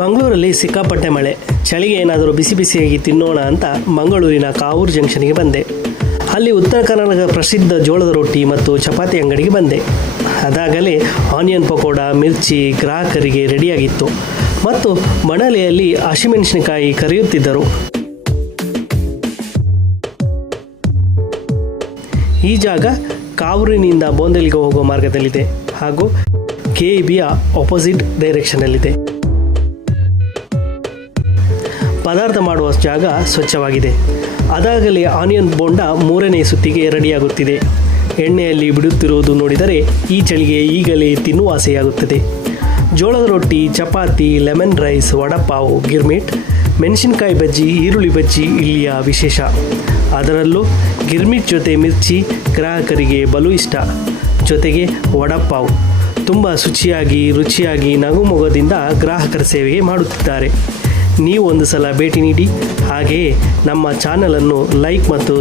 ಮಂಗಳೂರಲ್ಲಿ ಸಿಕ್ಕಾಪಟ್ಟೆ ಮಳೆ. ಚಳಿಗೆ ಏನಾದರೂ ಬಿಸಿ ಬಿಸಿಯಾಗಿ ತಿನ್ನೋಣ ಅಂತ ಮಂಗಳೂರಿನ ಕಾವೂರು ಜಂಕ್ಷನ್ಗೆ ಬಂದೆ. ಅಲ್ಲಿ ಉತ್ತರ ಕರ್ನಾಟಕದ ಪ್ರಸಿದ್ಧ ಜೋಳದ ರೊಟ್ಟಿ ಮತ್ತು ಚಪಾತಿ ಅಂಗಡಿಗೆ ಬಂದೆ. ಅದಾಗಲೇ ಆನಿಯನ್ ಪಕೋಡ, ಮಿರ್ಚಿ ಗ್ರಾಹಕರಿಗೆ ರೆಡಿಯಾಗಿತ್ತು ಮತ್ತು ಮಣಲೆಯಲ್ಲಿ ಹಸಿಮೆಣಸಿನಕಾಯಿ ಕರೆಯುತ್ತಿದ್ದರು. ಈ ಜಾಗ ಕಾವೂರಿನಿಂದ ಬೋಂದಲಿಗೆ ಹೋಗುವ ಮಾರ್ಗದಲ್ಲಿದೆ ಹಾಗೂ KEBಯ ಆಪೋಸಿಟ್ ಡೈರೆಕ್ಷನ್ನಲ್ಲಿದೆ. ಪದಾರ್ಥ ಮಾಡುವ ಜಾಗ ಸ್ವಚ್ಛವಾಗಿದೆ. ಅದಾಗಲೇ ಆನಿಯನ್ ಬೋಂಡ 3ನೇ ಸುತ್ತಿಗೆ ರೆಡಿಯಾಗುತ್ತಿದೆ. ಎಣ್ಣೆಯಲ್ಲಿ ಬಿಡುತ್ತಿರುವುದು ನೋಡಿದರೆ ಈ ಚಳಿಗೆ ಈಗಲೇ ತಿನ್ನುವ ಆಸೆಯಾಗುತ್ತದೆ. ಜೋಳದ ರೊಟ್ಟಿ, ಚಪಾತಿ, ಲೆಮನ್ ರೈಸ್, ವಡಪಾವ್, ಗಿರ್ಮಿಟ್, ಮೆಣಸಿನಕಾಯಿ ಬಜ್ಜಿ, ಈರುಳ್ಳಿ ಬಜ್ಜಿ ಇಲ್ಲಿಯ ವಿಶೇಷ. ಅದರಲ್ಲೂ ಗಿರ್ಮಿಟ್ ಜೊತೆ ಮಿರ್ಚಿ ಗ್ರಾಹಕರಿಗೆ ಬಲು ಇಷ್ಟ. ಜೊತೆಗೆ ವಡಪಾವ್ ತುಂಬ ರುಚಿಯಾಗಿ ನಗುಮೊಗದಿಂದ ಗ್ರಾಹಕರ ಸೇವೆಗೆ ಮಾಡುತ್ತಿದ್ದಾರೆ. ನೀವು ಒಂದು ಸಲ ಭೇಟಿ ನೀಡಿ. ಹಾಗೆಯೇ ನಮ್ಮ ಚಾನಲನ್ನು ಲೈಕ್ ಮತ್ತು